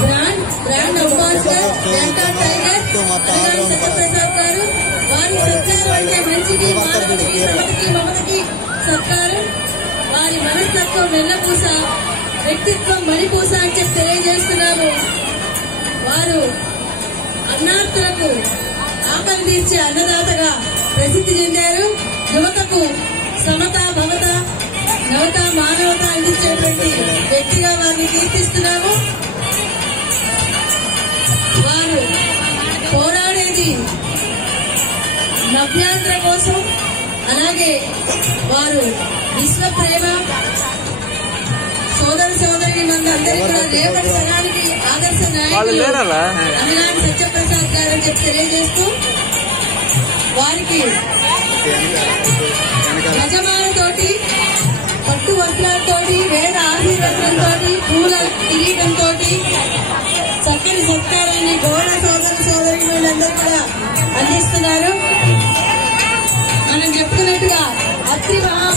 Brand ambassador delta tiger Satyaprasad గారు. వారి సత్కారం అంటే మంచికి మానవుడికి సమతకి మమతకి సత్కారం. వారి మనస్తత్వం వెన్నపూస, వ్యక్తిత్వం మణిపూస అని చెప్పి తెలియజేస్తున్నాము. వారు అన్నార్థులకు ఆకలి తీర్చే అన్నదాతగా ప్రసిద్ధి చెందారు. యువతకు సమత భవత నవత మానవత అందించేటువంటి వ్యక్తిగా వారిని కీర్తిస్తున్నాము. వారు పోరాడేది నవ్యాంధ్ర కోసం. అలాగే వారు విశ్వ ప్రేమ సోదర సోదరి మందరికీ కూడా రేపటి తరానికి ఆదర్శ నాయకులు అన్నగారి సత్యప్రసాద్ గారు అని చెప్పి తెలియజేస్తూ వారికి యజమానుతోటి పట్టు వస్త్రాలతోటి వేద ఆశీర్వచనంతో పూల కిరీటంతో చక్కని సత్కారాన్ని గౌడ సోదర సోదరీమణులందరూ కూడా అందిస్తున్నారు. మనం చెప్పుకున్నట్టుగా అత్రి మహా